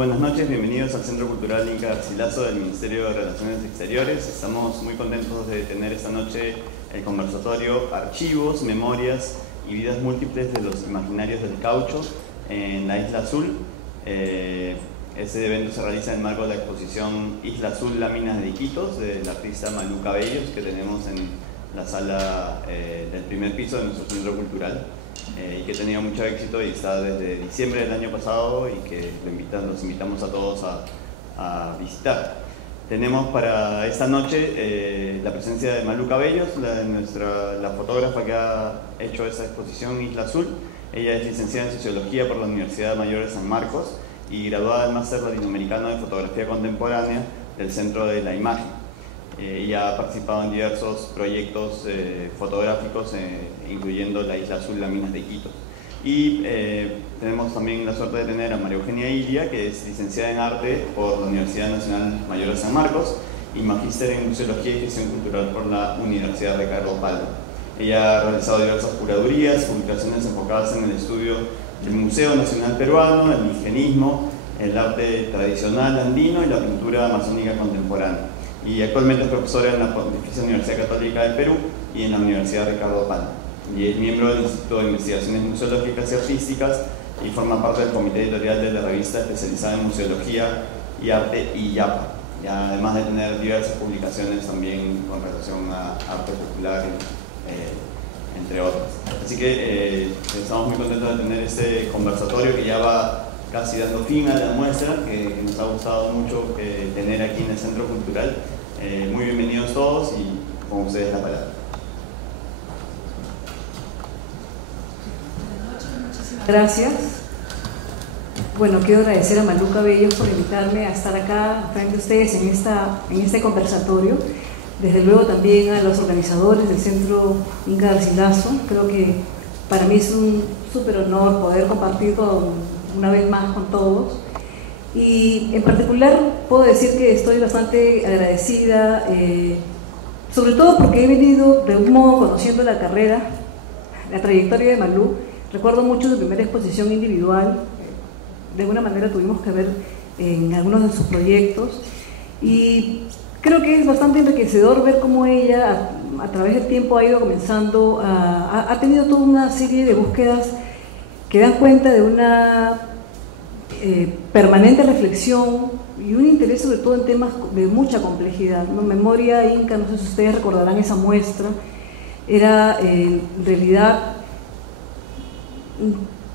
Buenas noches, bienvenidos al Centro Cultural Inca Garcilaso del Ministerio de Relaciones Exteriores. Estamos muy contentos de tener esta noche el conversatorio Archivos, Memorias y Vidas Múltiples de los Imaginarios del Caucho en la Isla Azul. Este evento se realiza en el marco de la exposición Isla Azul, Láminas de Iquitos, del artista Malú Cabellos, que tenemos en la sala del primer piso de nuestro centro cultural. Y que ha tenido mucho éxito y está desde diciembre del año pasado y que los invitamos a todos a visitar. Tenemos para esta noche la presencia de Malú Cabellos, la fotógrafa que ha hecho esta exposición Isla Azul. Ella es licenciada en Sociología por la Universidad Mayor de San Marcos y graduada del Máster Latinoamericano de Fotografía Contemporánea del Centro de la Imagen. Ella ha participado en diversos proyectos fotográficos, incluyendo la Isla Azul, Láminas de Iquitos. Y tenemos también la suerte de tener a María Eugenia Ilia, que es licenciada en Arte por la Universidad Nacional Mayor de San Marcos y magíster en Museología y Gestión Cultural por la Universidad Ricardo Palma. Ella ha realizado diversas curadurías, publicaciones enfocadas en el estudio del Museo Nacional Peruano, el indigenismo, el arte tradicional andino y la pintura amazónica contemporánea. Y actualmente es profesora en la Pontificia Universidad Católica del Perú y en la Universidad Ricardo Palma. Y es miembro del Instituto de Investigaciones Museológicas y Artísticas y forma parte del comité editorial de la revista especializada en Museología y Arte IYAPA, y además de tener diversas publicaciones también con relación a arte popular, entre otras. Así que estamos muy contentos de tener este conversatorio que ya va casi dando fin a la muestra, que nos ha gustado mucho tener aquí en el Centro Cultural. Muy bienvenidos todos y con ustedes la palabra. Gracias. Bueno, quiero agradecer a Malú Cabellos por invitarme a estar acá frente a ustedes en este conversatorio. Desde luego también a los organizadores del Centro Inca Garcilaso. Creo que para mí es un súper honor poder compartir una vez más con todos. Y en particular puedo decir que estoy bastante agradecida, sobre todo porque he venido de un modo conociendo la carrera, la trayectoria de Malú. Recuerdo mucho su primera exposición individual, de alguna manera tuvimos que ver en algunos de sus proyectos y creo que es bastante enriquecedor ver cómo ella a través del tiempo ha ido comenzando, ha tenido toda una serie de búsquedas que dan cuenta de una permanente reflexión y un interés sobre todo en temas de mucha complejidad, ¿no? Memoria Inca, no sé si ustedes recordarán esa muestra, era en realidad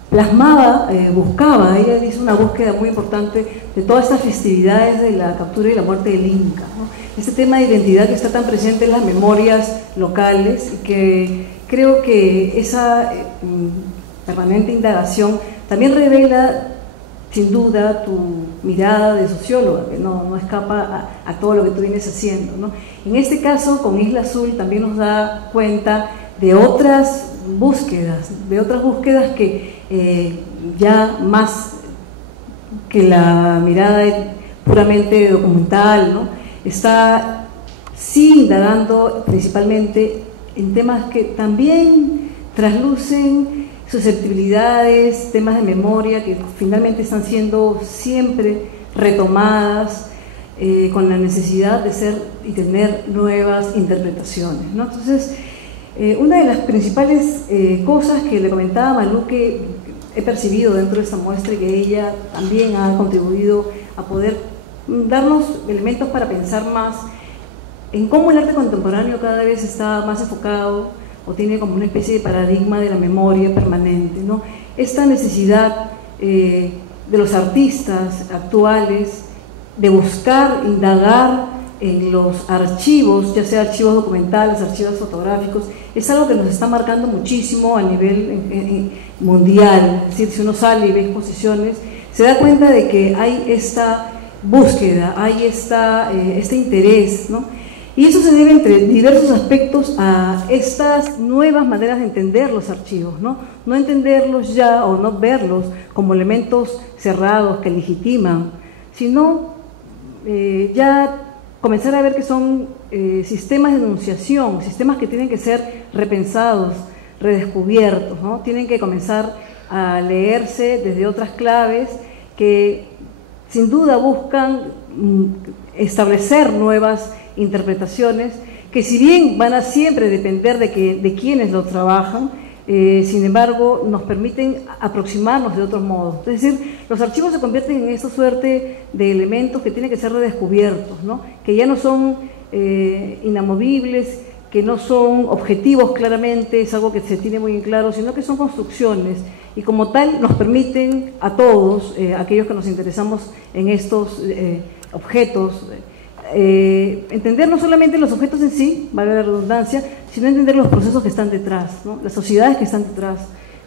plasmaba, buscaba, ella hizo una búsqueda muy importante de todas estas festividades de la captura y la muerte del Inca, ¿no? Este tema de identidad que está tan presente en las memorias locales y que creo que esa permanente indagación también revela sin duda tu mirada de socióloga, que no escapa a todo lo que tú vienes haciendo, ¿no? En este caso, con Isla Azul también nos da cuenta de otras búsquedas que ya más que la mirada puramente documental, ¿no? Está sí indagando principalmente en temas que también traslucen susceptibilidades, temas de memoria que finalmente están siendo siempre retomadas con la necesidad de ser y tener nuevas interpretaciones, ¿no? Entonces, una de las principales cosas que le comentaba a Malú que he percibido dentro de esta muestra y que ella también ha contribuido a poder darnos elementos para pensar más en cómo el arte contemporáneo cada vez está más enfocado o tiene como una especie de paradigma de la memoria permanente, ¿no? Esta necesidad de los artistas actuales de buscar, indagar en los archivos, ya sea archivos documentales, archivos fotográficos, es algo que nos está marcando muchísimo a nivel mundial. Es decir, si uno sale y ve exposiciones, se da cuenta de que hay esta búsqueda, hay este interés, ¿no? Y eso se debe entre diversos aspectos a estas nuevas maneras de entender los archivos, ¿no? No entenderlos ya o no verlos como elementos cerrados que legitiman, sino ya comenzar a ver que son sistemas de enunciación, sistemas que tienen que ser repensados, redescubiertos, ¿no? Tienen que comenzar a leerse desde otras claves que sin duda buscan establecer nuevas interpretaciones que, si bien van a siempre depender de quienes lo trabajan, sin embargo nos permiten aproximarnos de otros modos. Es decir, los archivos se convierten en esta suerte de elementos que tienen que ser redescubiertos, ¿no? Que ya no son inamovibles, que no son objetivos claramente, es algo que se tiene muy en claro, sino que son construcciones, y como tal nos permiten a todos, aquellos que nos interesamos en estos objetos, entender no solamente los objetos en sí, valga la redundancia, sino entender los procesos que están detrás, ¿no? Las sociedades que están detrás,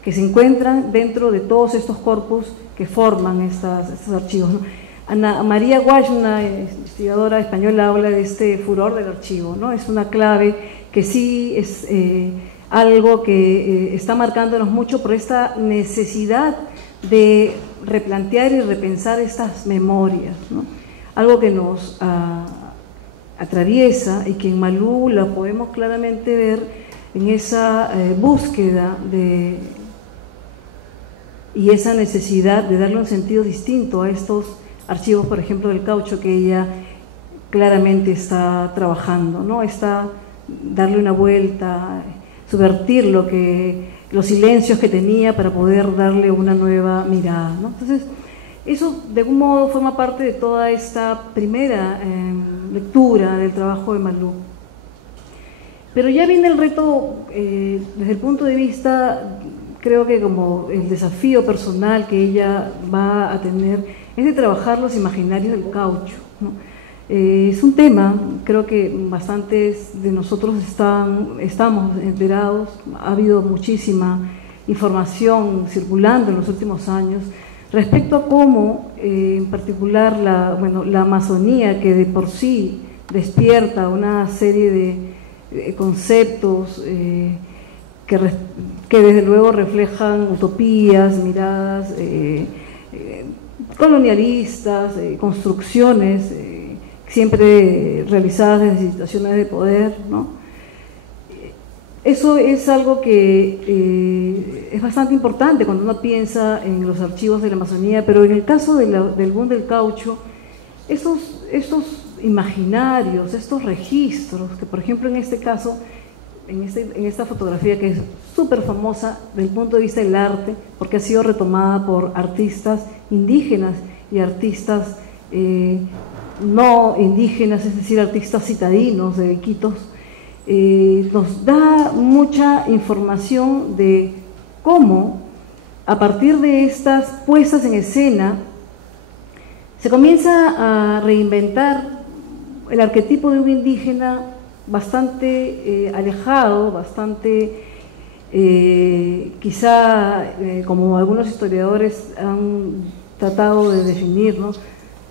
que se encuentran dentro de todos estos corpus que forman estos archivos, ¿no? Ana María Walsh, una investigadora española, habla de este furor del archivo, ¿no? Es una clave que sí es algo que está marcándonos mucho por esta necesidad de replantear y repensar estas memorias, ¿no? Algo que nos atraviesa y que en Malú la podemos claramente ver en esa búsqueda y esa necesidad de darle un sentido distinto a estos archivos, por ejemplo, del caucho, que ella claramente está trabajando, ¿no? Está darle una vuelta, subvertir los silencios que tenía para poder darle una nueva mirada, ¿no? Entonces, eso de algún modo forma parte de toda esta primera lectura del trabajo de Malú. Pero ya viene el reto desde el punto de vista, creo que como el desafío personal que ella va a tener, es de trabajar los imaginarios del caucho, ¿no? Es un tema, creo que bastantes de nosotros estamos enterados, ha habido muchísima información circulando en los últimos años respecto a cómo, en particular, la Amazonía, que de por sí despierta una serie de conceptos que desde luego reflejan utopías, miradas colonialistas, construcciones siempre realizadas desde situaciones de poder, ¿no? Eso es algo que es bastante importante cuando uno piensa en los archivos de la Amazonía, pero en el caso del boom del caucho, estos imaginarios, estos registros, que por ejemplo en este caso, en esta fotografía que es súper famosa desde el punto de vista del arte, porque ha sido retomada por artistas indígenas y artistas no indígenas, es decir, artistas citadinos de Iquitos, nos da mucha información de cómo, a partir de estas puestas en escena, se comienza a reinventar el arquetipo de un indígena bastante alejado, bastante quizá, como algunos historiadores han tratado de definirnos,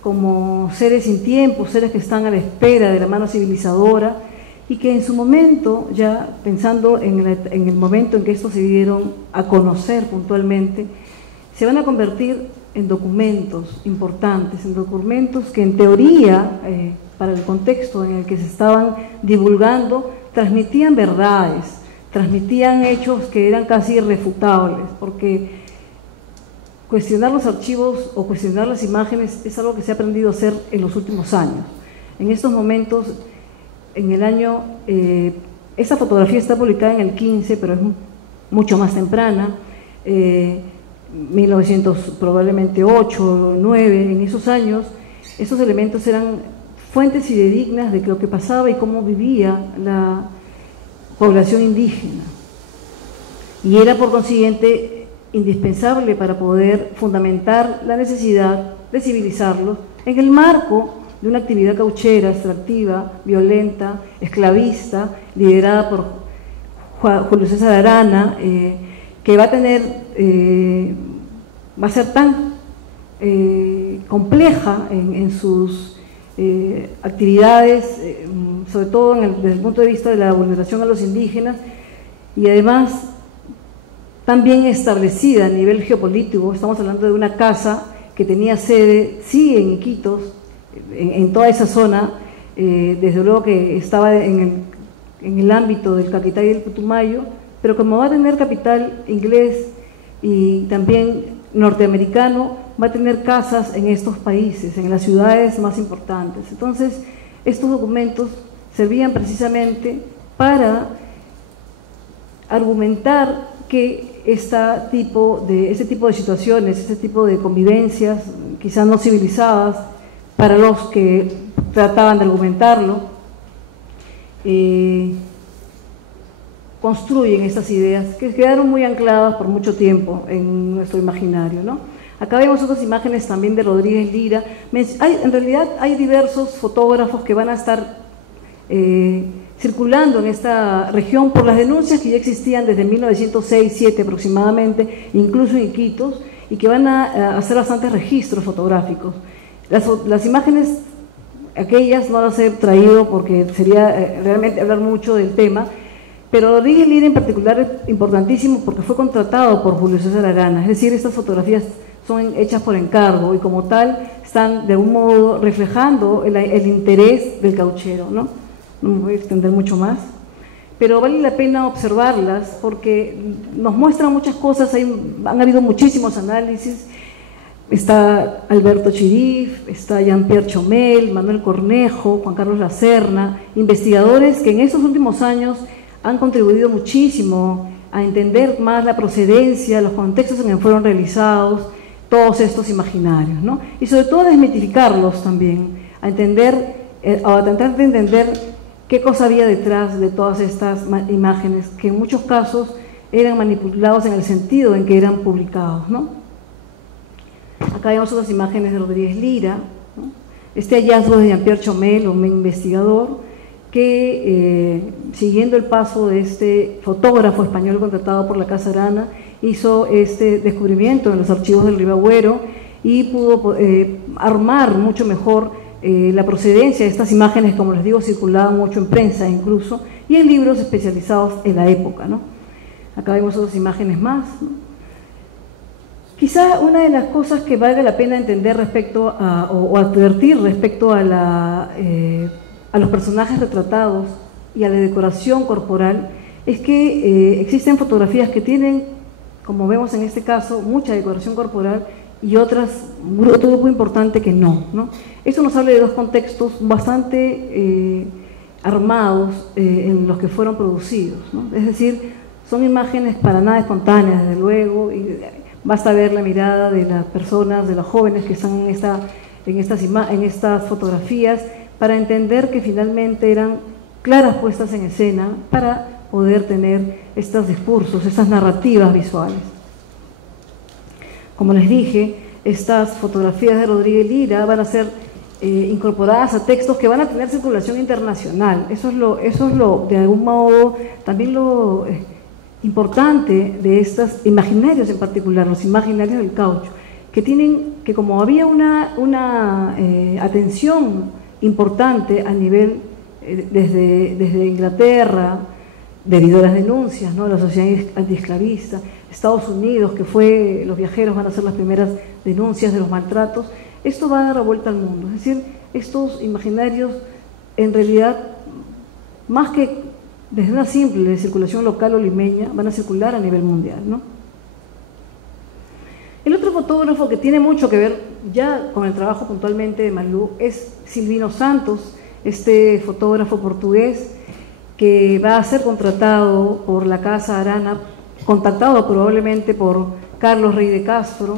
como seres sin tiempo, seres que están a la espera de la mano civilizadora, y que en su momento, ya pensando en el momento en que estos se dieron a conocer puntualmente, se van a convertir en documentos importantes, en documentos que en teoría, para el contexto en el que se estaban divulgando, transmitían verdades, transmitían hechos que eran casi irrefutables, porque cuestionar los archivos o cuestionar las imágenes es algo que se ha aprendido a hacer en los últimos años. En estos momentos, en el año, esta fotografía está publicada en el 15, pero es mucho más temprana, 1900 probablemente 8 o 9, en esos años, esos elementos eran fuentes fidedignas de lo que pasaba y cómo vivía la población indígena. Y era por consiguiente indispensable para poder fundamentar la necesidad de civilizarlos en el marco de una actividad cauchera, extractiva, violenta, esclavista, liderada por Julio César Arana, que va a ser tan compleja en sus actividades, sobre todo desde el punto de vista de la vulneración a los indígenas, y además tan bien establecida a nivel geopolítico. Estamos hablando de una casa que tenía sede, sí, en Iquitos, en toda esa zona, desde luego que estaba en el ámbito del Caquetá y del Putumayo, pero como va a tener capital inglés y también norteamericano, va a tener casas en estos países, en las ciudades más importantes. Entonces, estos documentos servían precisamente para argumentar que este tipo de situaciones, este tipo de convivencias, quizás no civilizadas, para los que trataban de argumentarlo, construyen estas ideas que quedaron muy ancladas por mucho tiempo en nuestro imaginario, ¿no? Acá vemos otras imágenes también de Rodríguez Lira. En realidad hay diversos fotógrafos que van a estar circulando en esta región por las denuncias que ya existían desde 1906-07 aproximadamente, incluso en Iquitos, y que van a hacer bastantes registros fotográficos. Las imágenes, aquellas no las he traído porque sería realmente hablar mucho del tema, pero Rodríguez Lira en particular es importantísimo porque fue contratado por Julio César Arana, es decir, estas fotografías son hechas por encargo y como tal están de algún modo reflejando el interés del cauchero, ¿no? No me voy a extender mucho más, pero vale la pena observarlas porque nos muestran muchas cosas, han habido muchísimos análisis. Está Alberto Chirif, está Jean-Pierre Chomel, Manuel Cornejo, Juan Carlos Lacerna, investigadores que en estos últimos años han contribuido muchísimo a entender más la procedencia, los contextos en que fueron realizados todos estos imaginarios, ¿no? Y sobre todo a desmitificarlos también, a tratar de entender qué cosa había detrás de todas estas imágenes, que en muchos casos eran manipulados en el sentido en que eran publicados, ¿no? Acá vemos otras imágenes de Rodríguez Lira, ¿no? Este hallazgo de Jean-Pierre Chomel, un investigador que, siguiendo el paso de este fotógrafo español contratado por la Casa Arana, hizo este descubrimiento en los archivos del Río Agüero y pudo armar mucho mejor la procedencia de estas imágenes, como les digo, circulaban mucho en prensa incluso, y en libros especializados en la época, ¿no? Acá vemos otras imágenes más, ¿no? Quizá una de las cosas que valga la pena entender respecto o advertir respecto a los personajes retratados y a la decoración corporal es que existen fotografías que tienen, como vemos en este caso, mucha decoración corporal y otro grupo importante que no, ¿no? Esto nos habla de dos contextos bastante armados en los que fueron producidos, ¿no? Es decir, son imágenes para nada espontáneas, desde luego, y basta ver la mirada de las personas, de los jóvenes que están en estas fotografías para entender que finalmente eran claras puestas en escena para poder tener estos discursos, estas narrativas visuales. Como les dije, estas fotografías de Rodríguez Lira van a ser incorporadas a textos que van a tener circulación internacional. Eso es lo de algún modo, también lo importante de estos imaginarios en particular, los imaginarios del caucho, que como había una atención importante a nivel, desde Inglaterra, debido a las denuncias, ¿no?, la sociedad antiesclavista, Estados Unidos, que los viajeros van a hacer las primeras denuncias de los maltratos, esto va a dar la vuelta al mundo. Es decir, estos imaginarios, en realidad, más que desde una simple circulación local o limeña, van a circular a nivel mundial, ¿no? El otro fotógrafo que tiene mucho que ver ya con el trabajo puntualmente de Malú es Silvino Santos, este fotógrafo portugués que va a ser contratado por la Casa Arana, contactado probablemente por Carlos Rey de Castro,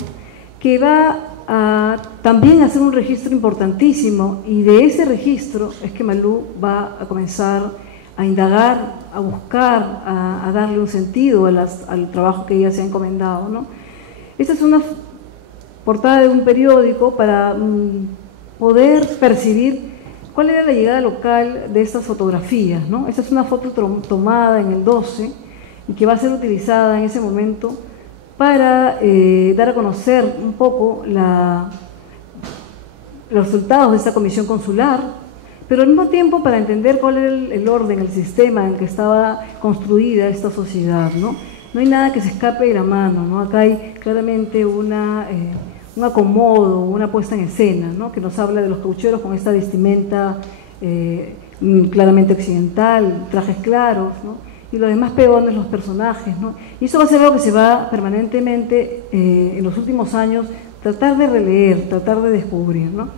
que va a también hacer un registro importantísimo, y de ese registro es que Malú va a comenzar a indagar, a buscar, a darle un sentido al trabajo que ella se ha encomendado, ¿no? Esta es una portada de un periódico para poder percibir cuál era la llegada local de estas fotografías, ¿no? Esta es una foto tomada en el 12 y que va a ser utilizada en ese momento para dar a conocer un poco los resultados de esta comisión consular, pero al mismo tiempo para entender cuál era el orden, el sistema en que estaba construida esta sociedad, ¿no? No hay nada que se escape de la mano, ¿no? Acá hay claramente un acomodo, una puesta en escena, ¿no?, que nos habla de los caucheros con esta vestimenta claramente occidental, trajes claros, ¿no?, y los demás peones, los personajes, ¿no? Y eso va a ser algo que se va permanentemente en los últimos años tratar de releer, tratar de descubrir, ¿no?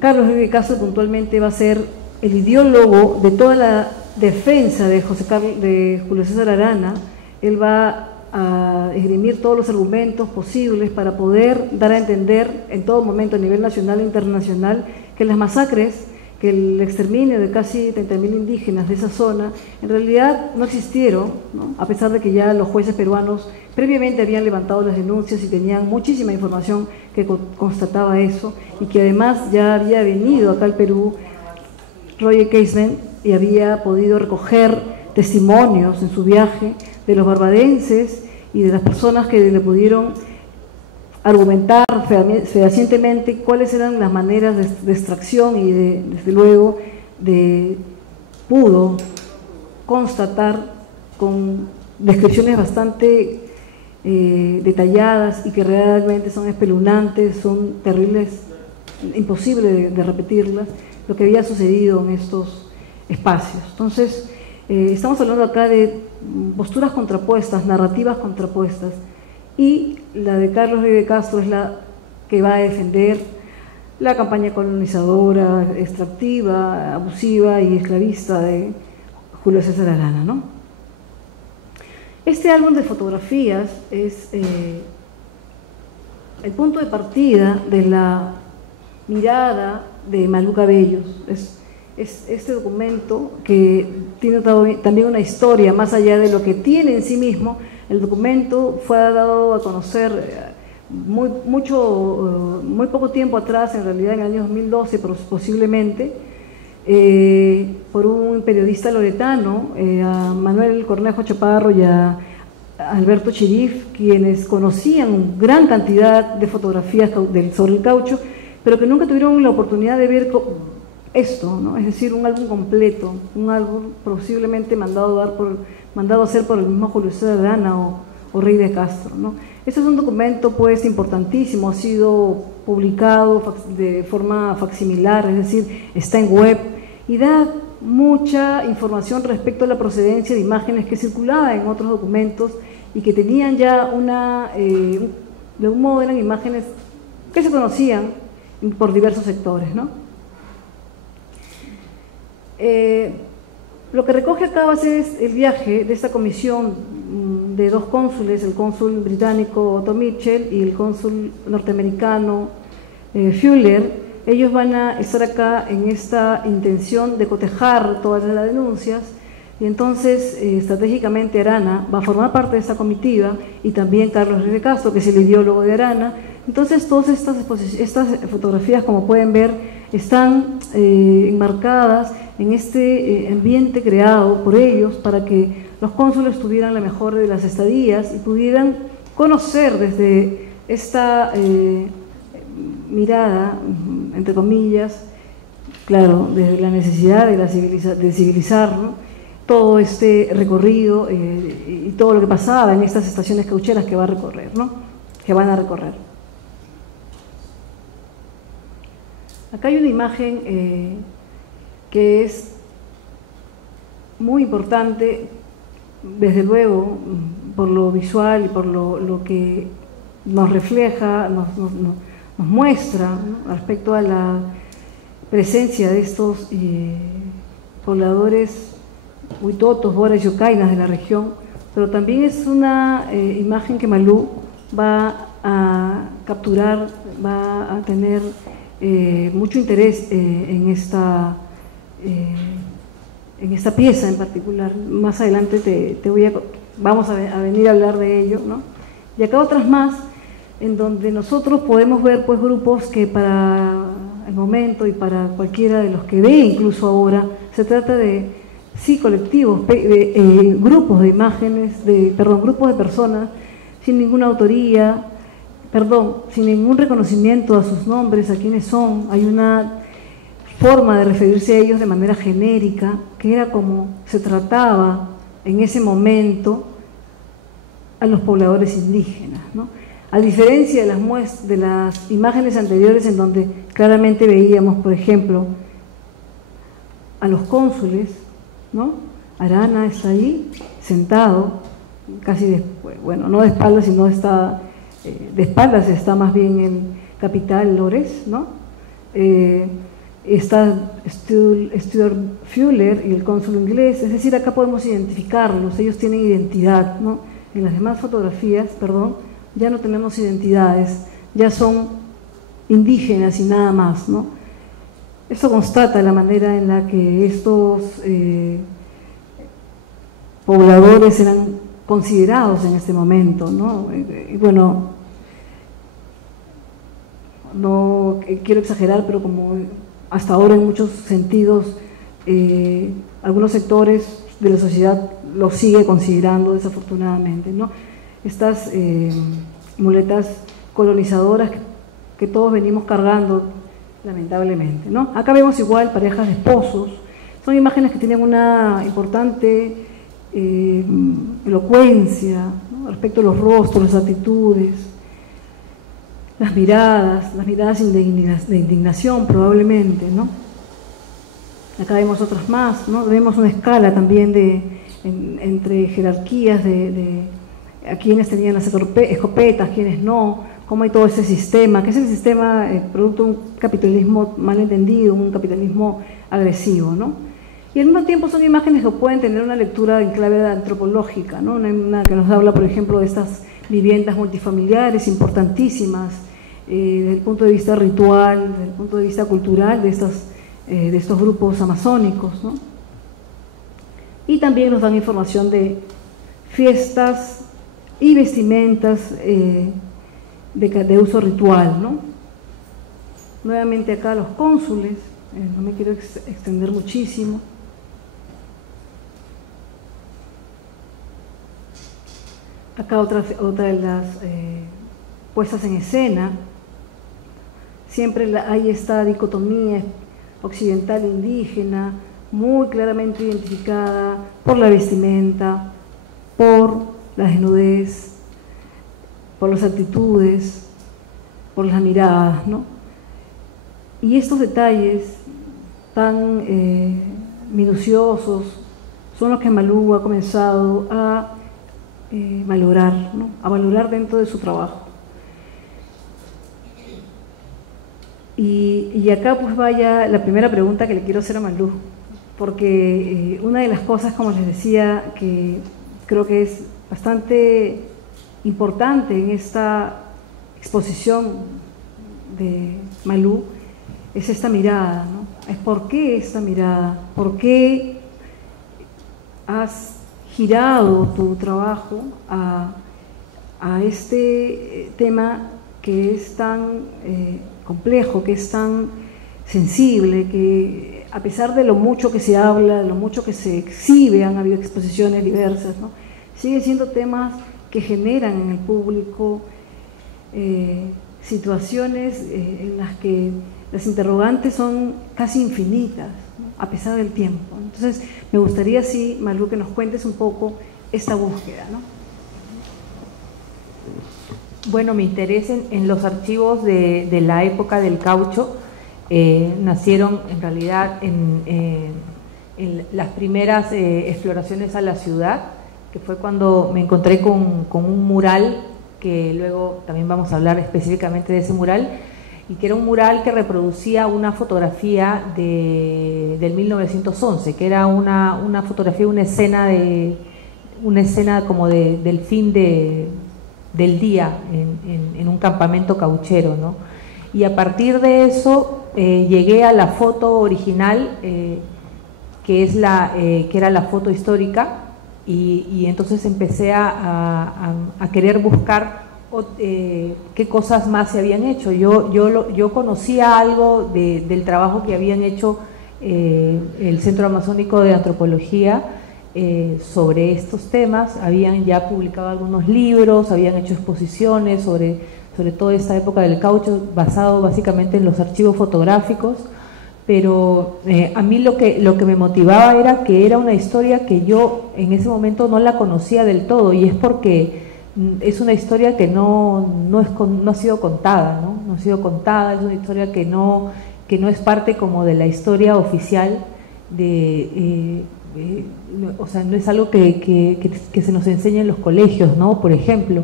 Carlos Ruiz de Castro puntualmente va a ser el ideólogo de toda la defensa de Julio César Arana. Él va a esgrimir todos los argumentos posibles para poder dar a entender en todo momento a nivel nacional e internacional que las masacres, que el exterminio de casi 30.000 indígenas de esa zona en realidad no existieron, ¿no? A pesar de que ya los jueces peruanos previamente habían levantado las denuncias y tenían muchísima información que constataba eso, y que además ya había venido acá al Perú Roger Casement y había podido recoger testimonios en su viaje de los barbadenses y de las personas que le pudieron argumentar fehacientemente cuáles eran las maneras de extracción, y desde luego pudo constatar con descripciones bastante detalladas y que realmente son espeluznantes, son terribles, imposible de repetirlas, lo que había sucedido en estos espacios. Entonces, estamos hablando acá de posturas contrapuestas, narrativas contrapuestas, y la de Carlos Ruiz de Castro es la que va a defender la campaña colonizadora, extractiva, abusiva y esclavista de Julio César Arana, ¿no? Este álbum de fotografías es el punto de partida de la mirada de Malú Cabellos. Es este documento que tiene también una historia más allá de lo que tiene en sí mismo. El documento fue dado a conocer muy poco tiempo atrás, en realidad en el año 2012 posiblemente, por un periodista loretano, a Manuel Cornejo Chaparro y a Alberto Chirif, quienes conocían gran cantidad de fotografías sobre el caucho, pero que nunca tuvieron la oportunidad de ver esto, ¿no? Es decir, un álbum completo, un álbum posiblemente mandado a hacer por el mismo Julio César Arana o Rey de Castro, ¿no? Este es un documento pues importantísimo, ha sido publicado de forma facsimilar, es decir, está en web y da mucha información respecto a la procedencia de imágenes que circulaban en otros documentos y que tenían ya de un modo eran imágenes que se conocían por diversos sectores, ¿no? Lo que recoge acá es el viaje de esta comisión de dos cónsules, el cónsul británico Otto Mitchell y el cónsul norteamericano Fuller. Ellos van a estar acá en esta intención de cotejar todas las denuncias, y entonces estratégicamente Arana va a formar parte de esta comitiva, y también Carlos Ruiz de Castro, que es el ideólogo de Arana. Entonces todas estas fotografías, como pueden ver, están enmarcadas en este ambiente creado por ellos para que los cónsules tuvieran la mejor de las estadías y pudieran conocer desde esta mirada, entre comillas, claro, desde la necesidad de civilizar, ¿no?, todo este recorrido y todo lo que pasaba en estas estaciones caucheras que va a recorrer, ¿no?, que van a recorrer. Acá hay una imagen que es muy importante, desde luego, por lo visual y por lo que nos refleja, nos muestra, ¿no?, respecto a la presencia de estos pobladores huitotos, boras y ocainas de la región, pero también es una imagen que Malú va a capturar, va a tener mucho interés en esta pieza en particular. Más adelante vamos a venir a hablar de ello, ¿no? Y acá otras más, en donde nosotros podemos ver pues grupos que para el momento y para cualquiera de los que ve incluso ahora, se trata de, sí, colectivos, grupos de imágenes, grupos de personas sin ninguna autoría, sin ningún reconocimiento a sus nombres, a quiénes son. Hay una forma de referirse a ellos de manera genérica, que era como se trataba en ese momento a los pobladores indígenas, ¿no? A diferencia de las imágenes anteriores, en donde claramente veíamos, por ejemplo, a los cónsules, ¿no? Arana está ahí, sentado, casi después, bueno, no de espaldas, sino está de espaldas está más bien en Capital Lores, ¿no? Está Stuart Fuller y el cónsul inglés, es decir, acá podemos identificarlos, ellos tienen identidad, ¿no? En las demás fotografías, perdón, ya no tenemos identidades, ya son indígenas y nada más, ¿no? Esto constata la manera en la que estos pobladores eran considerados en este momento, ¿no? Y bueno, no quiero exagerar, pero como hasta ahora en muchos sentidos algunos sectores de la sociedad lo sigue considerando desafortunadamente, ¿no? Estas muletas colonizadoras que todos venimos cargando lamentablemente, ¿no? Acá vemos igual parejas de esposos, son imágenes que tienen una importante elocuencia, ¿no? Respecto a los rostros, las actitudes, las miradas de indignación probablemente, ¿no? Acá vemos otras más, ¿no? Vemos una escala también entre jerarquías a quienes tenían las escopetas, quienes no, cómo hay todo ese sistema, que es el sistema producto de un capitalismo mal entendido, un capitalismo agresivo, ¿no? Y al mismo tiempo son imágenes que pueden tener una lectura en clave antropológica, ¿no? Una que nos habla, por ejemplo, de estas viviendas multifamiliares importantísimas, desde el punto de vista ritual, desde el punto de vista cultural de estos grupos amazónicos, ¿no? Y también nos dan información de fiestas y vestimentas de uso ritual, ¿no? Nuevamente acá los cónsules, no me quiero extender muchísimo. Acá otra de las puestas en escena. Siempre hay esta dicotomía occidental e indígena, muy claramente identificada por la vestimenta, por la desnudez, por las actitudes, por las miradas, ¿no? Y estos detalles tan minuciosos son los que Malú ha comenzado a valorar, ¿no? A valorar dentro de su trabajo. Y acá pues vaya la primera pregunta que le quiero hacer a Malú, porque una de las cosas, como les decía, que creo que es bastante importante en esta exposición de Malú es esta mirada, ¿no? Es por qué esta mirada, por qué has girado tu trabajo a este tema que es tan complejo, que es tan sensible, que a pesar de lo mucho que se habla, de lo mucho que se exhibe, han habido exposiciones diversas, ¿no? Siguen siendo temas que generan en el público situaciones en las que las interrogantes son casi infinitas, ¿no? A pesar del tiempo. Entonces, me gustaría, sí, Malú, que nos cuentes un poco esta búsqueda, ¿no? Bueno, mi interés en los archivos de la época del caucho nacieron en realidad en las primeras exploraciones a la ciudad, que fue cuando me encontré con un mural, que luego también vamos a hablar específicamente de ese mural, y que era un mural que reproducía una fotografía del 1911, que era una fotografía, una escena como del fin del día en un campamento cauchero, ¿no? Y a partir de eso llegué a la foto original, que era la foto histórica, y entonces empecé a querer buscar qué cosas más se habían hecho. Yo conocía algo del trabajo que habían hecho el Centro Amazónico de Antropología sobre estos temas, habían ya publicado algunos libros, habían hecho exposiciones sobre toda esta época del caucho, basado básicamente en los archivos fotográficos, pero a mí lo que me motivaba era que era una historia que yo en ese momento no la conocía del todo, y es porque es una historia que no ha sido contada, ¿no? No ha sido contada, es una historia que no es parte como de la historia oficial o sea, no es algo que se nos enseña en los colegios, ¿no? Por ejemplo.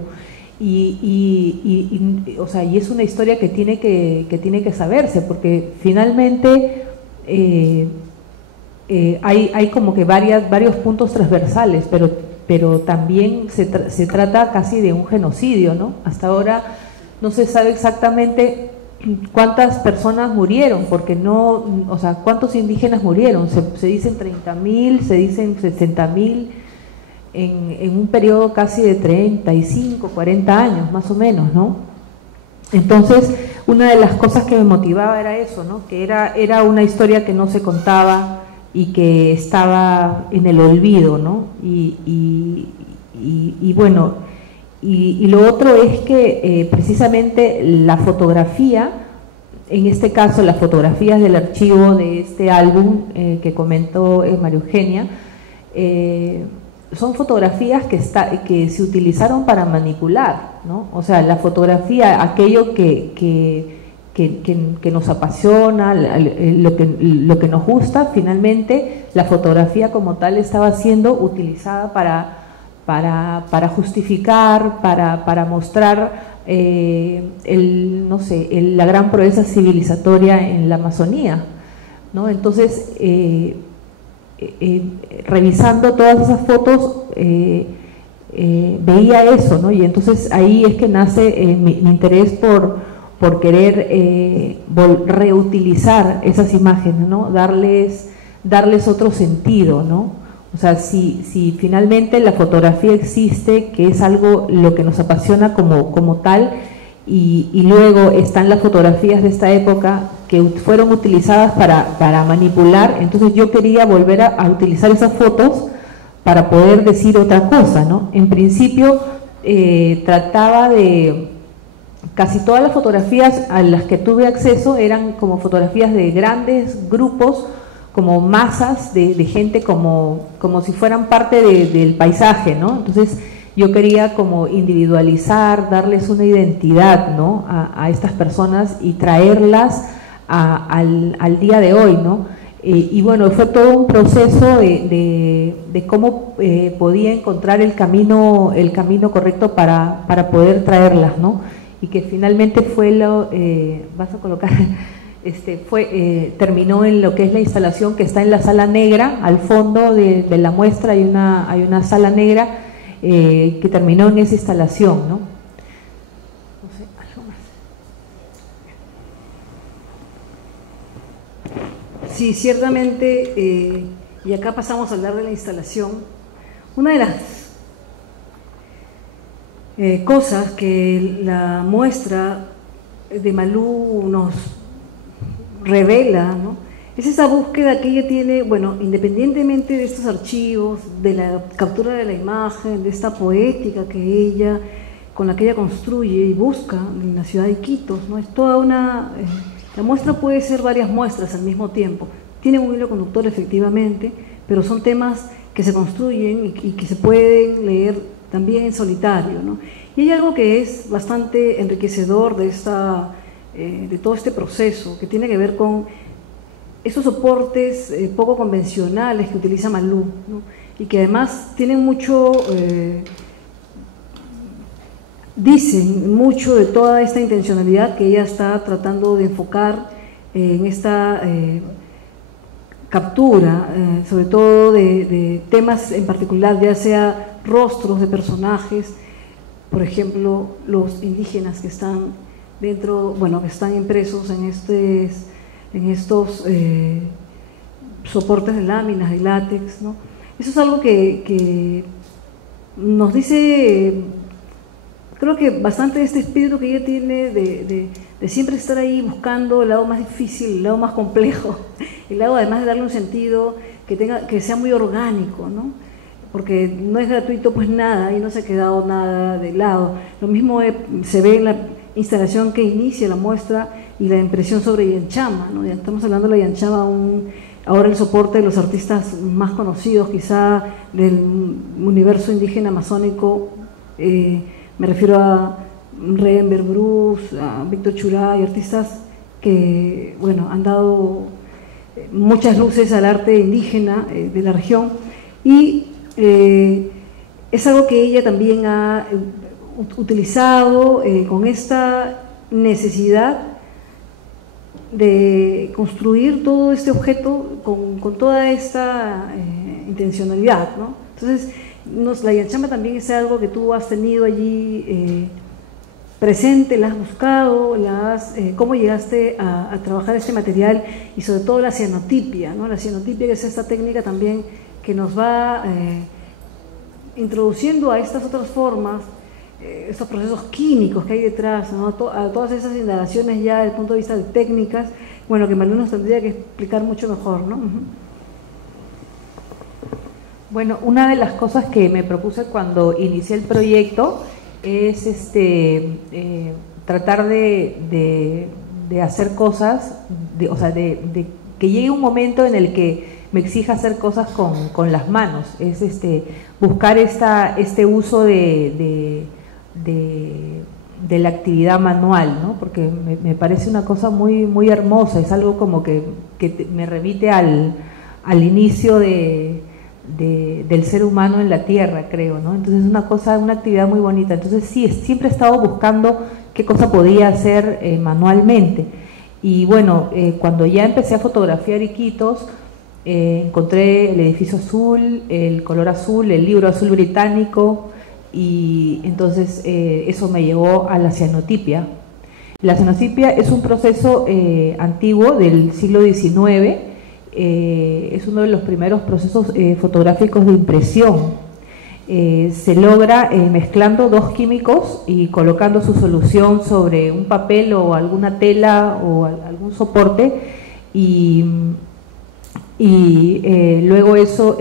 o sea, y es una historia que tiene que saberse, porque finalmente hay como que varios puntos transversales, pero también se trata casi de un genocidio, ¿no? Hasta ahora no se sabe exactamente cuántas personas murieron, porque no, o sea, cuántos indígenas murieron, se dicen 30.000, se dicen 60.000, en un periodo casi de 35, 40 años más o menos, ¿no? Entonces, una de las cosas que me motivaba era eso, ¿no? Que era una historia que no se contaba y que estaba en el olvido, ¿no? Y bueno, y lo otro es que precisamente la fotografía, en este caso las fotografías del archivo de este álbum que comentó María Eugenia, son fotografías que se utilizaron para manipular, ¿no? O sea, la fotografía, aquello que nos apasiona, lo que nos gusta, finalmente la fotografía como tal estaba siendo utilizada para justificar, para mostrar no sé, la gran proeza civilizatoria en la Amazonía, ¿no? Entonces, revisando todas esas fotos veía eso, ¿no? Y entonces ahí es que nace mi interés por querer reutilizar esas imágenes, ¿no? Darles otro sentido, ¿no? O sea, si finalmente la fotografía existe, que es algo lo que nos apasiona como tal, y luego están las fotografías de esta época que fueron utilizadas para manipular, entonces yo quería volver a utilizar esas fotos para poder decir otra cosa, ¿no? En principio trataba de… Casi todas las fotografías a las que tuve acceso eran como fotografías de grandes grupos, como masas de gente, como si fueran parte del paisaje, ¿no? Entonces yo quería como individualizar, darles una identidad, ¿no? a estas personas y traerlas al día de hoy, ¿no? Y bueno, fue todo un proceso de cómo podía encontrar el camino correcto para poder traerlas, ¿no? Y que finalmente fue vas a colocar, terminó en lo que es la instalación que está en la sala negra. Al fondo de la muestra hay una sala negra que terminó en esa instalación, ¿no? No sé, algo más. Sí, ciertamente, y acá pasamos a hablar de la instalación. Una de las cosas que la muestra de Malú nos revela, ¿no? Es esa búsqueda que ella tiene, bueno, independientemente de estos archivos, de la captura de la imagen, de esta poética con la que ella construye y busca en la ciudad de Iquitos, ¿no? Es toda una… la muestra puede ser varias muestras al mismo tiempo, tiene un hilo conductor efectivamente, pero son temas que se construyen y que se pueden leer también en solitario, ¿no? Y hay algo que es bastante enriquecedor de todo este proceso, que tiene que ver con esos soportes poco convencionales que utiliza Malú, ¿no? Y que además tienen mucho, dicen mucho de toda esta intencionalidad que ella está tratando de enfocar en esta captura, sobre todo de temas en particular, ya sea rostros de personajes, por ejemplo, los indígenas que están dentro, bueno, que están impresos en estos soportes de láminas de látex, ¿no? Eso es algo que nos dice, creo que bastante de este espíritu que ella tiene de siempre estar ahí buscando el lado más difícil, el lado más complejo, el lado además de darle un sentido que sea muy orgánico, ¿no? Porque no es gratuito pues nada, y no se ha quedado nada de lado. Lo mismo se ve en la instalación que inicia la muestra y la impresión sobre Yanchama, ¿no? Ya estamos hablando de la Yanchama, ahora el soporte de los artistas más conocidos quizá del universo indígena amazónico, me refiero a Rember Bruce, a Víctor Churay, artistas que, bueno, han dado muchas luces al arte indígena de la región, y es algo que ella también ha utilizado con esta necesidad de construir todo este objeto con toda esta intencionalidad, ¿no? Entonces, la yanchama también es algo que tú has tenido allí presente, la has buscado, cómo llegaste a trabajar este material y sobre todo la cianotipia, ¿no? La cianotipia, que es esta técnica también que nos va introduciendo a estas otras formas, estos procesos químicos que hay detrás, ¿no? A todas esas indagaciones ya desde el punto de vista de técnicas, bueno, que Manuel nos tendría que explicar mucho mejor, ¿no? Bueno, una de las cosas que me propuse cuando inicié el proyecto es tratar de hacer cosas, o sea, de que llegue un momento en el que me exija hacer cosas con las manos, es buscar este uso de la actividad manual, ¿no? Porque me parece una cosa muy, muy hermosa, es algo como que me remite al inicio del ser humano en la tierra, creo, ¿no? Entonces es una actividad muy bonita. Entonces sí, siempre he estado buscando qué cosa podía hacer manualmente. Y bueno, cuando ya empecé a fotografiar Iquitos, encontré el edificio azul, el color azul, el libro azul británico, y entonces eso me llevó a la cianotipia. La cianotipia es un proceso antiguo del siglo XIX, es uno de los primeros procesos fotográficos de impresión. Se logra mezclando dos químicos y colocando su solución sobre un papel o alguna tela o algún soporte, y luego eso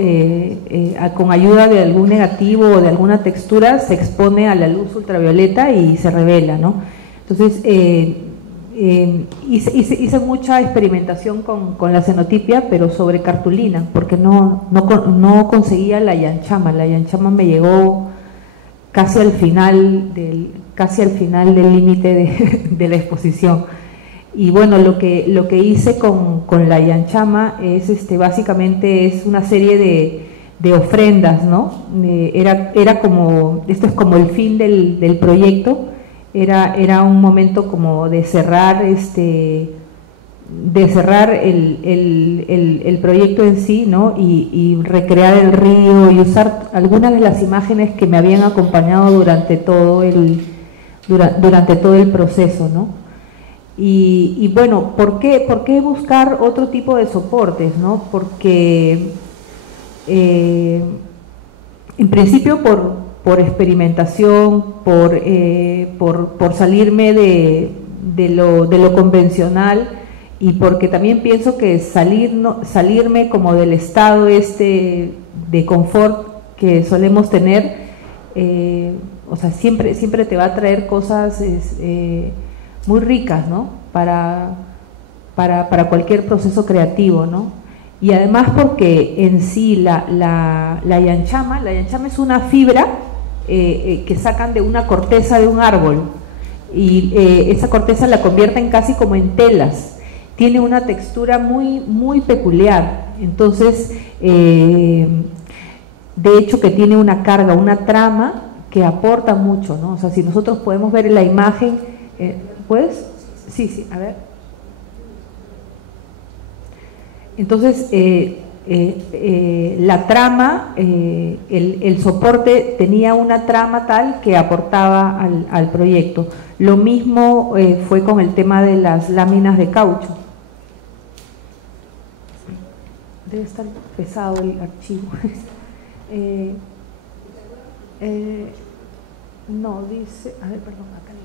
con ayuda de algún negativo o de alguna textura se expone a la luz ultravioleta y se revela, ¿no? Entonces hice mucha experimentación con la cianotipia, pero sobre cartulina, porque no conseguía la yanchama. La yanchama me llegó casi al final del límite de la exposición. Y bueno, lo que hice con la yanchama es básicamente es una serie de ofrendas, ¿no? Era como, esto es como el fin del proyecto, era un momento como de cerrar el proyecto en sí, ¿no? Y recrear el río y usar algunas de las imágenes que me habían acompañado durante todo el proceso, ¿no? Y bueno, ¿por qué buscar otro tipo de soportes, ¿no? Porque en principio por experimentación, por salirme de lo convencional, y porque también pienso que salirme como del estado de confort que solemos tener, o sea, siempre te va a traer cosas muy ricas, ¿no? Para cualquier proceso creativo, ¿no? Y además porque en sí la yanchama es una fibra que sacan de una corteza de un árbol, y esa corteza la convierten casi como en telas. Tiene una textura muy, muy peculiar. Entonces, de hecho, que tiene una carga, una trama que aporta mucho, ¿no? O sea, si nosotros podemos ver en la imagen, ¿puedes? Sí, a ver. Entonces, la trama, el soporte tenía una trama tal que aportaba al proyecto. Lo mismo fue con el tema de las láminas de caucho. Debe estar pesado el archivo. No, dice, a ver, perdón, acá lo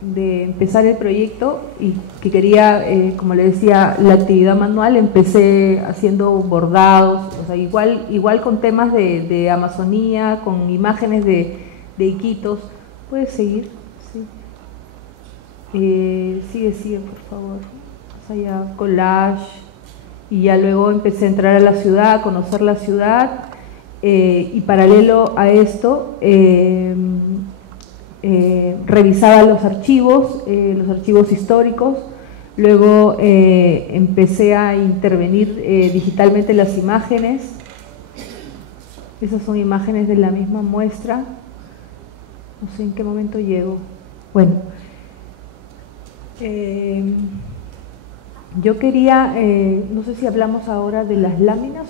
de empezar el proyecto, y que quería, como le decía, la actividad manual. Empecé haciendo bordados, o sea, igual con temas de Amazonía, con imágenes de Iquitos. ¿Puedes seguir? Sí. Sigue, por favor. O sea, ya collage, y ya luego empecé a entrar a la ciudad, a conocer la ciudad, y paralelo a esto revisaba los archivos históricos, luego empecé a intervenir digitalmente las imágenes. Esas son imágenes de la misma muestra, no sé en qué momento llego. Bueno, yo quería, no sé si hablamos ahora de las láminas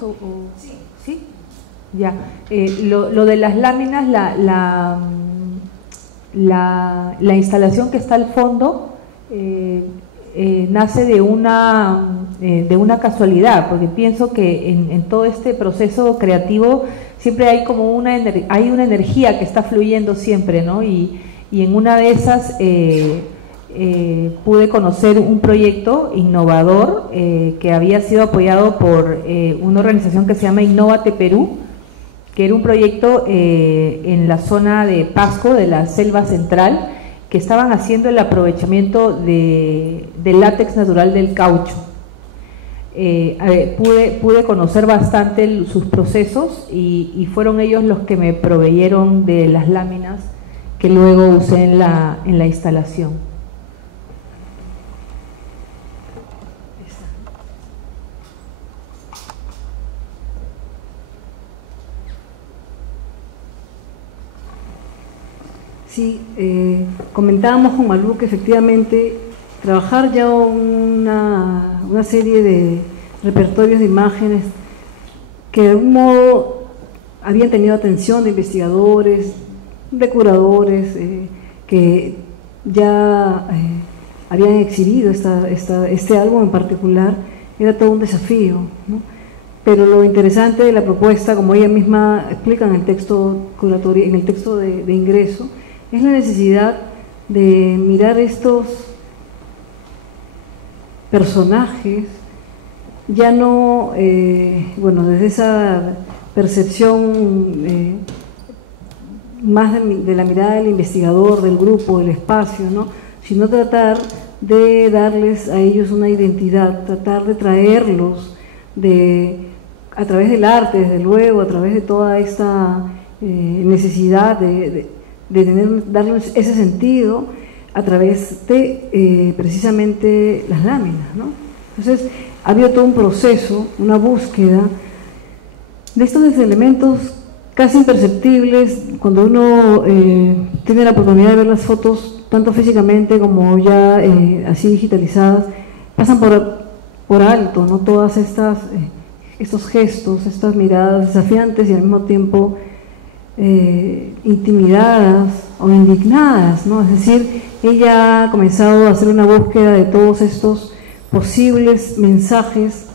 sí. ¿Sí? Ya, lo de las láminas, la instalación que está al fondo nace de una casualidad, porque pienso que en todo este proceso creativo siempre hay como una energía que está fluyendo siempre, ¿no? Y en una de esas pude conocer un proyecto innovador que había sido apoyado por una organización que se llama Innovate Perú, que era un proyecto en la zona de Pasco, de la selva central, que estaban haciendo el aprovechamiento del látex natural del caucho. Pude conocer bastante sus procesos y fueron ellos los que me proveyeron de las láminas que luego usé en la instalación. Sí, comentábamos con Malú que efectivamente trabajar ya una serie de repertorios de imágenes que de algún modo habían tenido atención de investigadores, de curadores, que ya habían exhibido este álbum en particular, era todo un desafío, ¿no? Pero lo interesante de la propuesta, como ella misma explica en el texto curatorio, en el texto de ingreso, es la necesidad de mirar estos personajes, ya no, bueno, desde esa percepción más de la mirada del investigador, del grupo, del espacio, ¿no? Sino tratar de darles a ellos una identidad, tratar de traerlos a través del arte, desde luego, a través de toda esta necesidad de darles ese sentido a través de precisamente las láminas, ¿no? Entonces ha habido todo un proceso, una búsqueda de estos elementos casi imperceptibles cuando uno tiene la oportunidad de ver las fotos tanto físicamente como ya así digitalizadas, pasan por alto, ¿no? Todas estos gestos, estas miradas desafiantes y al mismo tiempo intimidadas o indignadas, ¿no? Es decir, ella ha comenzado a hacer una búsqueda de todos estos posibles mensajes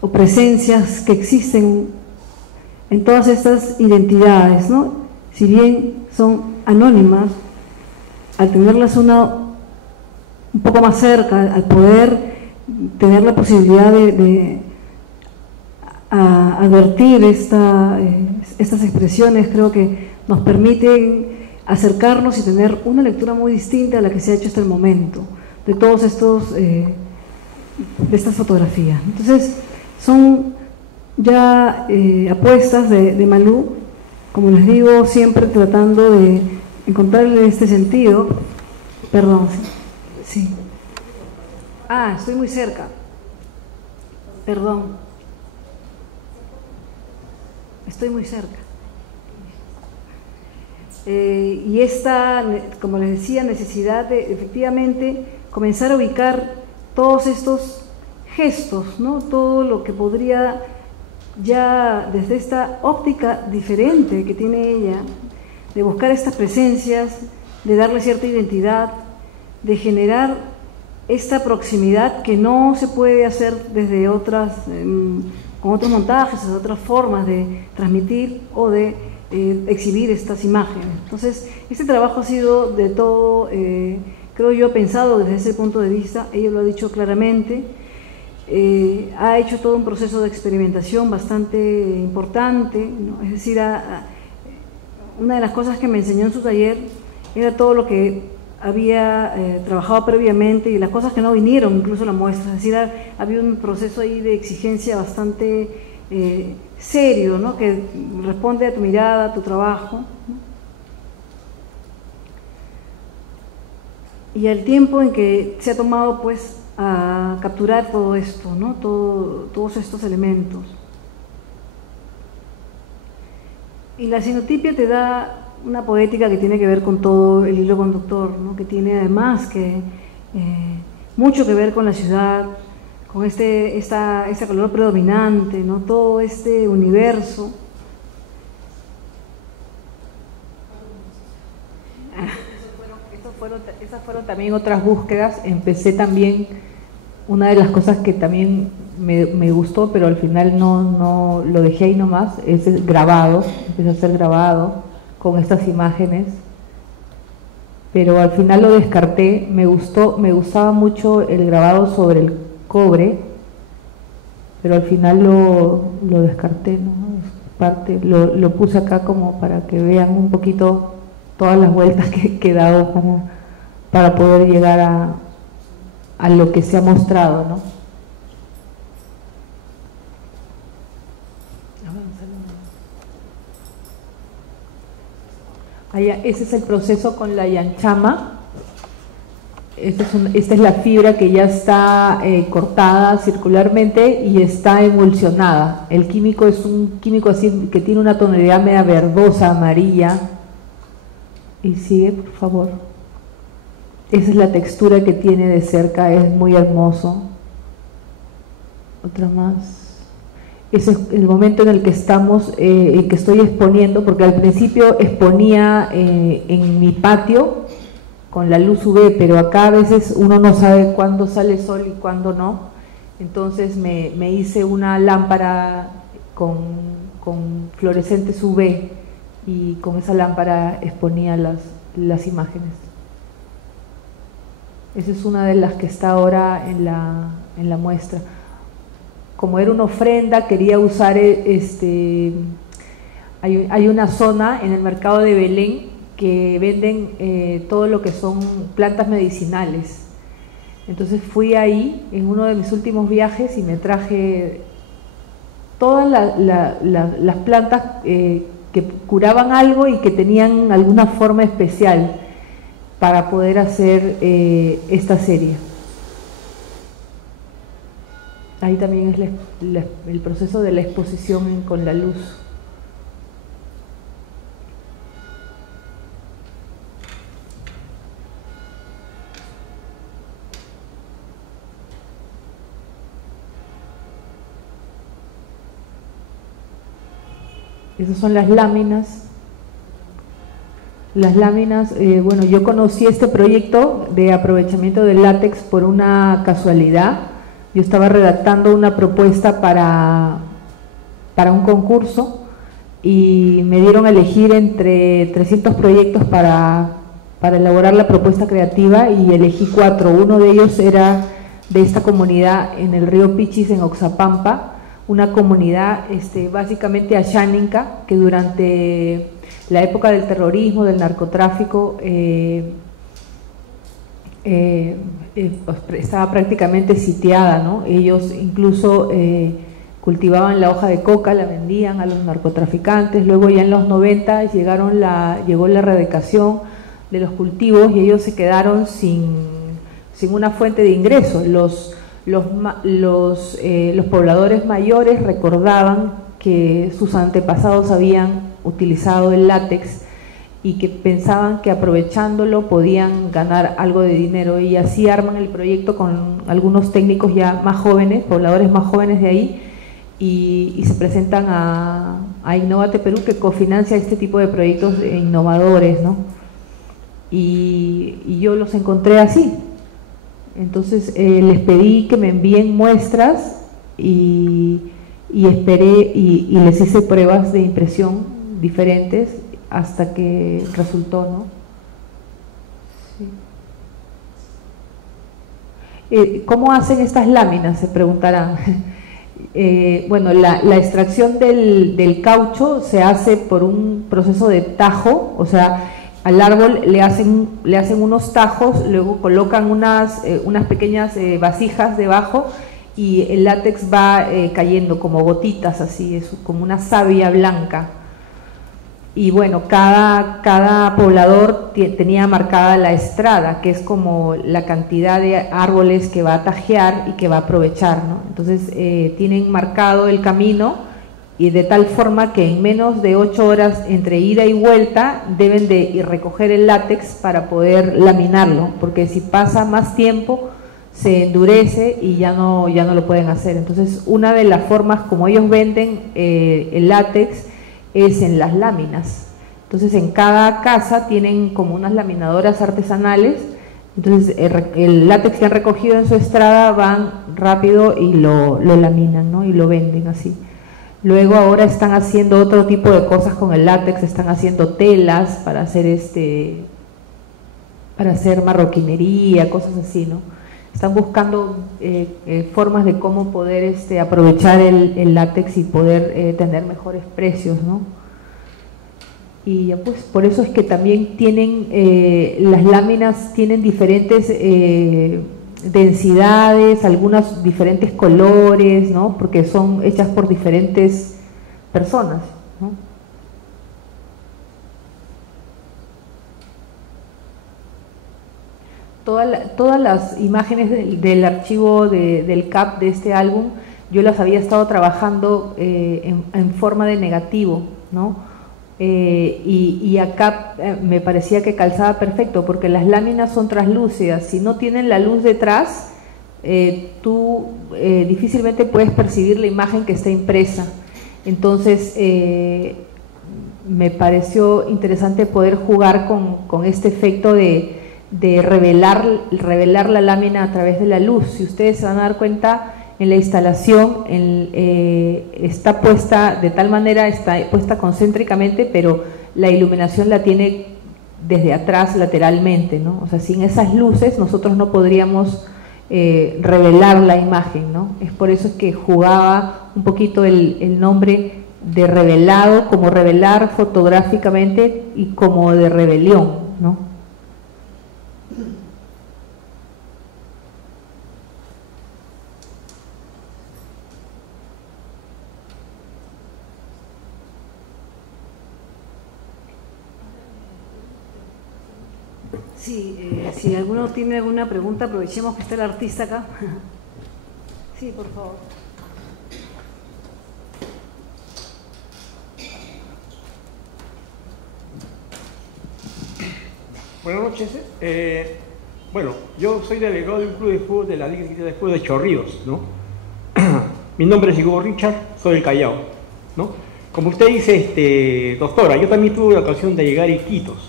o presencias que existen en todas estas identidades, ¿no? Si bien son anónimas, al tenerlas un poco más cerca, al poder tener la posibilidad de advertir estas expresiones, creo que nos permiten acercarnos y tener una lectura muy distinta a la que se ha hecho hasta el momento de todos de estas fotografías. Entonces son ya apuestas de Malú, como les digo, siempre tratando de encontrarle este sentido. Perdón, sí. Estoy muy cerca. Perdón. Estoy muy cerca. Y esta, como les decía, necesidad de efectivamente comenzar a ubicar todos estos gestos, ¿no? Todo lo que podría ya desde esta óptica diferente que tiene ella, de buscar estas presencias, de darle cierta identidad, de generar esta proximidad que no se puede hacer desde con otros montajes, otras formas de transmitir o de exhibir estas imágenes. Entonces, este trabajo ha sido de todo, creo yo, pensado desde ese punto de vista. Ella lo ha dicho claramente. Ha hecho todo un proceso de experimentación bastante importante, ¿no? Es decir, una de las cosas que me enseñó en su taller era todo lo que había trabajado previamente y las cosas que no vinieron incluso a la muestra. Es decir, había un proceso ahí de exigencia bastante serio, ¿no? Que responde a tu mirada, a tu trabajo, ¿no? y al tiempo en que se ha tomado pues a capturar todo esto, ¿no? Todos estos elementos. Y la sinotipia te da una poética que tiene que ver con todo el hilo conductor, ¿no? Que tiene además mucho que ver con la ciudad, con este color predominante, ¿no? Todo este universo. Esas fueron también otras búsquedas. Empecé también, una de las cosas que también me gustó, pero al final no lo dejé ahí nomás, es el grabado. Empecé a hacer grabado con estas imágenes, pero al final lo descarté. Me gustaba mucho el grabado sobre el cobre, pero al final lo descarté, ¿no? Lo puse acá como para que vean un poquito todas las vueltas que he dado para poder llegar a lo que se ha mostrado, ¿no? Ese es el proceso con la yanchama. Esta es la fibra que ya está cortada circularmente y está emulsionada. El químico es un químico así que tiene una tonalidad media verdosa, amarilla. Y sigue, por favor. Esa es la textura que tiene de cerca, es muy hermoso. Otra más. Ese es el momento en el que estamos, que estoy exponiendo, porque al principio exponía en mi patio con la luz UV, pero acá a veces uno no sabe cuándo sale sol y cuándo no. Entonces me hice una lámpara con fluorescentes UV y con esa lámpara exponía las imágenes. Esa es una de las que está ahora en la muestra. Como era una ofrenda, quería usar hay una zona en el mercado de Belén que venden todo lo que son plantas medicinales. Entonces fui ahí en uno de mis últimos viajes y me traje todas las plantas que curaban algo y que tenían alguna forma especial para poder hacer esta serie. Ahí también es el proceso de la exposición con la luz. Esas son las láminas. Las láminas, bueno, yo conocí este proyecto de aprovechamiento del látex por una casualidad. Yo estaba redactando una propuesta para un concurso y me dieron a elegir entre 300 proyectos para elaborar la propuesta creativa y elegí 4. Uno de ellos era de esta comunidad en el río Pichis, en Oxapampa, una comunidad básicamente asháninca que durante la época del terrorismo, del narcotráfico, estaba prácticamente sitiada, ¿no? Ellos incluso cultivaban la hoja de coca, la vendían a los narcotraficantes. Luego ya en los 90 llegó la erradicación de los cultivos y ellos se quedaron sin una fuente de ingreso. Los pobladores mayores recordaban que sus antepasados habían utilizado el látex y que pensaban que aprovechándolo podían ganar algo de dinero, y así arman el proyecto con algunos técnicos ya más jóvenes, pobladores más jóvenes de ahí, y se presentan a Innovate Perú, que cofinancia este tipo de proyectos innovadores, ¿no? Y yo los encontré así. Entonces les pedí que me envíen muestras y esperé y les hice pruebas de impresión diferentes hasta que resultó, ¿no? Sí. ¿Cómo hacen estas láminas?, se preguntarán. Bueno, la extracción del caucho se hace por un proceso de tajo, o sea, al árbol le hacen unos tajos, luego colocan unas pequeñas vasijas debajo y el látex va cayendo como gotitas, así, es como una savia blanca. Y bueno, cada poblador tenía marcada la estrada, que es como la cantidad de árboles que va a tajear y que va a aprovechar, ¿no? Entonces tienen marcado el camino, y de tal forma que en menos de 8 horas entre ida y vuelta deben de recoger el látex para poder laminarlo, porque si pasa más tiempo se endurece y ya no lo pueden hacer. Entonces, una de las formas como ellos venden el látex es en las láminas. Entonces, en cada casa tienen como unas laminadoras artesanales. Entonces, el látex que han recogido en su estrada van rápido y lo laminan, ¿no? Y lo venden así. Luego ahora están haciendo otro tipo de cosas con el látex, están haciendo telas para hacer marroquinería, cosas así, ¿no? Están buscando formas de cómo poder aprovechar el látex y poder tener mejores precios, ¿no? Y ya pues por eso es que también tienen, las láminas tienen diferentes densidades, algunas diferentes colores, ¿no? Porque son hechas por diferentes personas, ¿no? Todas las imágenes del archivo del CAP de este álbum, yo las había estado trabajando en forma de negativo, ¿no? Y acá me parecía que calzaba perfecto, porque las láminas son translúcidas. Si no tienen la luz detrás, tú difícilmente puedes percibir la imagen que está impresa. Entonces me pareció interesante poder jugar con este efecto de revelar la lámina a través de la luz. Si ustedes se van a dar cuenta, en la instalación está puesta de tal manera, está puesta concéntricamente, pero la iluminación la tiene desde atrás lateralmente, ¿no? O sea, sin esas luces nosotros no podríamos revelar la imagen, ¿no? Es por eso que jugaba un poquito el nombre de revelado, como revelar fotográficamente, y como de rebelión, ¿no? Sí, si alguno tiene alguna pregunta, aprovechemos que está el artista acá. Sí, por favor. Buenas noches. Bueno, yo soy delegado de un club de fútbol de la Liga de Fútbol de Chorrillos, ¿no? Mi nombre es Hugo Richard, soy del Callao, ¿no? Como usted dice, doctora, yo también tuve la ocasión de llegar a Iquitos,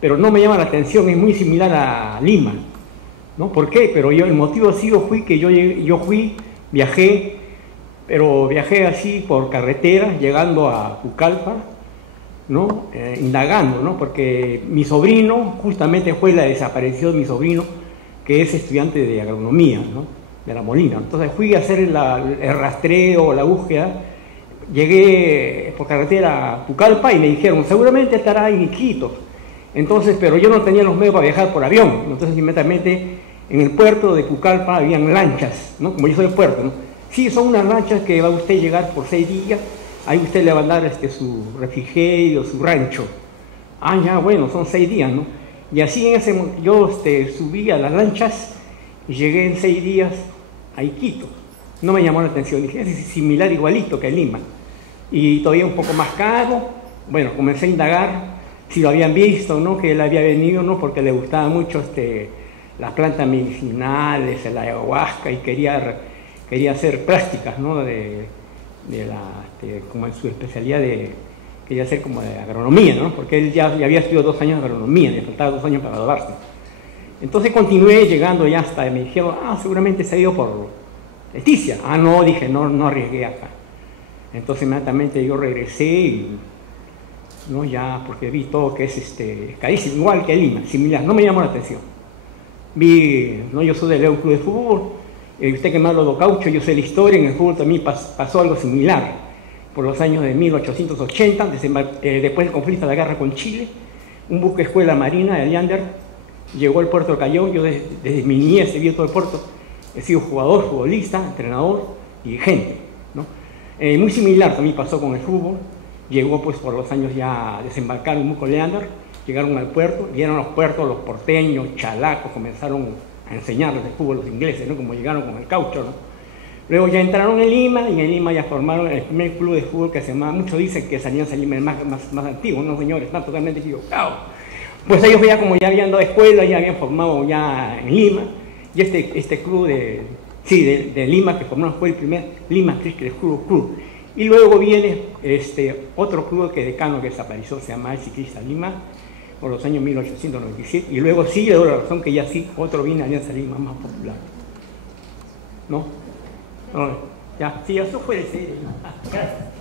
pero no me llama la atención, es muy similar a Lima, ¿no? ¿Por qué? Pero el motivo ha sido que viajé, pero viajé así por carretera, llegando a Pucallpa, ¿no? Indagando, ¿no? Porque mi sobrino, justamente fue la desaparición de mi sobrino, que es estudiante de agronomía, ¿no? De La Molina. Entonces fui a hacer el rastreo, la búsqueda, llegué por carretera a Pucallpa y me dijeron, seguramente estará en Iquitos. Entonces, pero yo no tenía los medios para viajar por avión, entonces inmediatamente en el puerto de Pucallpa habían lanchas, ¿no? Como yo soy del puerto, ¿no? Sí, son unas lanchas que va usted a llegar por 6 días, ahí usted le va a dar su refrigerio, su rancho. Ah, ya, bueno, son 6 días, ¿no? Y así yo subí a las lanchas y llegué en 6 días a Iquitos. No me llamó la atención, dije, es similar, igualito que Lima. Y todavía un poco más caro. Bueno, comencé a indagar si lo habían visto, ¿no? Que él había venido, ¿no? Porque le gustaba mucho las plantas medicinales, la ayahuasca, y quería hacer prácticas, ¿no? Como en su especialidad quería hacer como de agronomía, ¿no? Porque él ya había estudiado 2 años de agronomía, le faltaba 2 años para graduarse. Entonces continué llegando ya hasta, me dijeron, seguramente se ha ido por Leticia. No, dije, no arriesgué acá. Entonces inmediatamente yo regresé y, ¿no? Ya, porque vi todo que es carísimo, igual que Lima, similar, no me llamó la atención. ¿no? Yo soy de León Club de Fútbol, usted que me habla de Caucho, yo sé la historia, en el fútbol también pasó algo similar. Por los años de 1880, después del conflicto de la guerra con Chile, un buque escuela marina de Leander llegó al puerto de Callao. Yo desde mi niñez he visto el puerto, he sido jugador, futbolista, entrenador y dirigente, ¿no? Muy similar también pasó con el fútbol. llegó pues por los años ya desembarcaron en Muco Leander, llegaron al puerto, llegaron a los puertos los porteños, chalacos, comenzaron a enseñarles el fútbol a los ingleses, ¿no? Como llegaron con el caucho, ¿no? Luego ya entraron en Lima y en Lima ya formaron el primer club de fútbol que se llamaba, muchos dicen que es Alianza Lima, el más antiguo, no señores, están totalmente equivocados. Pues ellos ya como ya habían dado escuela, ya habían formado ya en Lima, y este club de Lima que formaron fue el primer Lima Cricket Club. Y luego viene otro club que decano que desapareció, se llama el Ciclista Lima, por los años 1897, y luego sí le doy la razón que ya sí, otro viene Alianza Lima más popular. ¿No? Ya, sí, eso fue de serie. Gracias.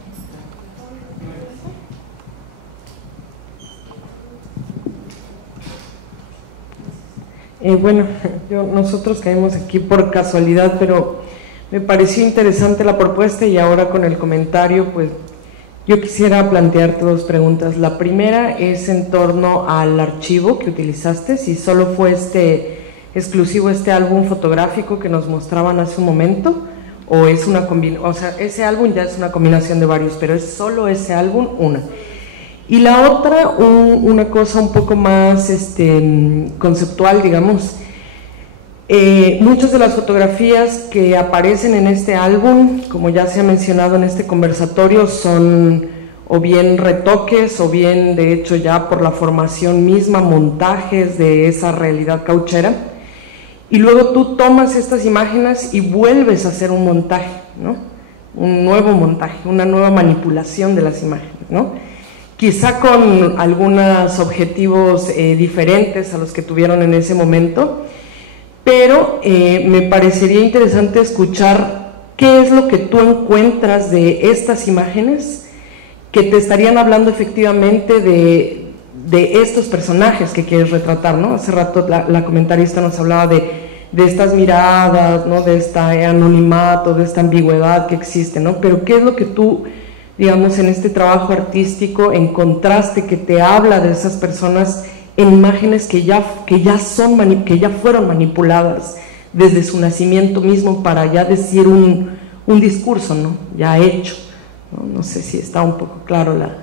Bueno, nosotros caímos aquí por casualidad, pero me pareció interesante la propuesta y ahora con el comentario, pues yo quisiera plantearte dos preguntas. La primera es en torno al archivo que utilizaste, si solo fue exclusivo este álbum fotográfico que nos mostraban hace un momento, o es una combinación, o sea, ese álbum ya es una combinación de varios, pero es solo ese álbum, una. Y la otra, una cosa un poco más conceptual, digamos. Muchas de las fotografías que aparecen en este álbum, como ya se ha mencionado en este conversatorio, son o bien retoques o bien, de hecho, ya por la formación misma, montajes de esa realidad cauchera. Y luego tú tomas estas imágenes y vuelves a hacer un montaje, ¿no? Un nuevo montaje, una nueva manipulación de las imágenes, ¿no? Quizá con algunos objetivos diferentes a los que tuvieron en ese momento, pero me parecería interesante escuchar qué es lo que tú encuentras de estas imágenes que te estarían hablando efectivamente de estos personajes que quieres retratar, ¿no? Hace rato la comentarista nos hablaba de estas miradas, ¿no? De este anonimato, de esta ambigüedad que existe, ¿no? Pero ¿qué es lo que tú, digamos, en este trabajo artístico encontraste que te habla de esas personas en imágenes que ya fueron manipuladas desde su nacimiento mismo para ya decir un discurso, ¿no? Ya hecho, ¿no? No sé si está un poco claro la...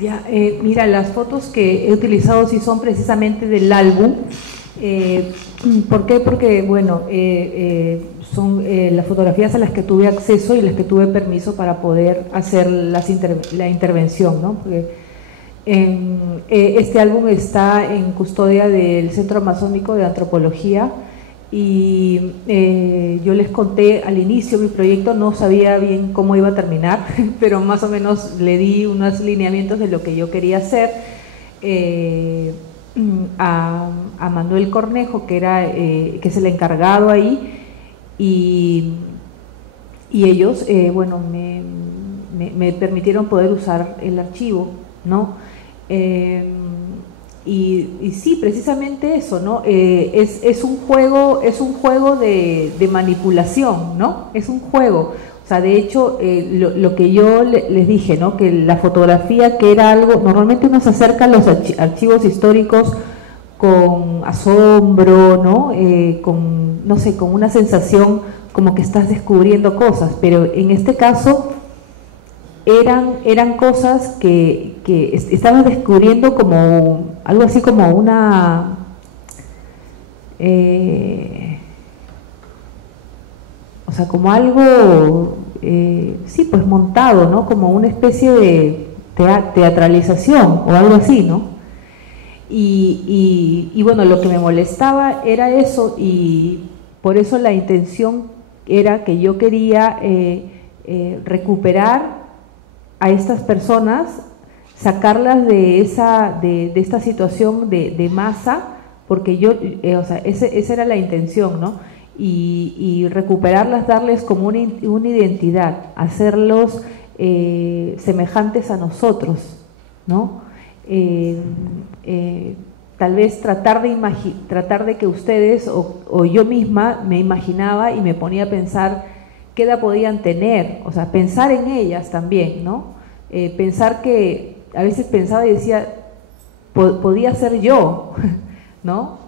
Ya, mira, las fotos que he utilizado sí son precisamente del álbum. ¿Por qué? Porque, bueno, son las fotografías a las que tuve acceso y las que tuve permiso para poder hacer la intervención, ¿no? Porque, este álbum está en custodia del Centro Amazónico de Antropología y yo les conté al inicio mi proyecto, no sabía bien cómo iba a terminar, pero más o menos le di unos lineamientos de lo que yo quería hacer a Manuel Cornejo, que es el encargado ahí, y ellos, bueno, me permitieron poder usar el archivo, ¿no? Y sí, precisamente eso, ¿no? Es un juego de manipulación, ¿no? Es un juego. O sea, de hecho, lo que yo les dije, ¿no? Que la fotografía, que era algo, normalmente uno se acerca a los archivos históricos con asombro, ¿no? No sé, con una sensación como que estás descubriendo cosas, pero en este caso eran cosas que estabas descubriendo como algo así como una o sea, como algo sí, pues montado, ¿no? Como una especie de teatralización o algo así, ¿no? Y bueno, lo que me molestaba era eso, y por eso la intención era que yo quería recuperar a estas personas, sacarlas de esta situación de masa, porque yo, o sea, esa era la intención, ¿no? Y recuperarlas, darles como una identidad, hacerlos semejantes a nosotros, ¿no? Tal vez tratar de que ustedes o yo misma me imaginaba y me ponía a pensar qué edad podían tener, o sea, pensar en ellas también, ¿no? Pensar que a veces pensaba y decía, podía ser yo, ¿no?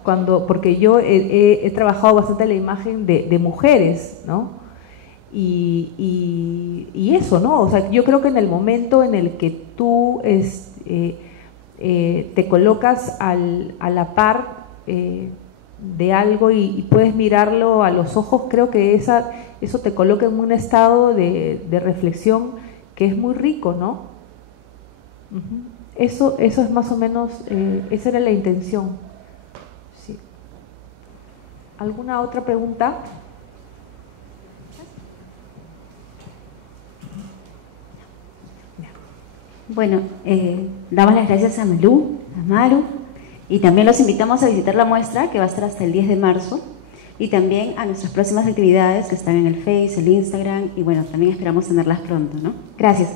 Porque yo he trabajado bastante la imagen de mujeres, ¿no? y eso, ¿no? O sea, yo creo que en el momento en el que tú te colocas a la par de algo y puedes mirarlo a los ojos, creo que eso te coloca en un estado de reflexión que es muy rico, ¿no? Eso es más o menos, esa era la intención. Sí. ¿Alguna otra pregunta? Bueno, damos las gracias a Malú, a Maru, y también los invitamos a visitar la muestra que va a estar hasta el 10 de marzo, y también a nuestras próximas actividades que están en el Face, el Instagram, y bueno, también esperamos tenerlas pronto, ¿no? Gracias.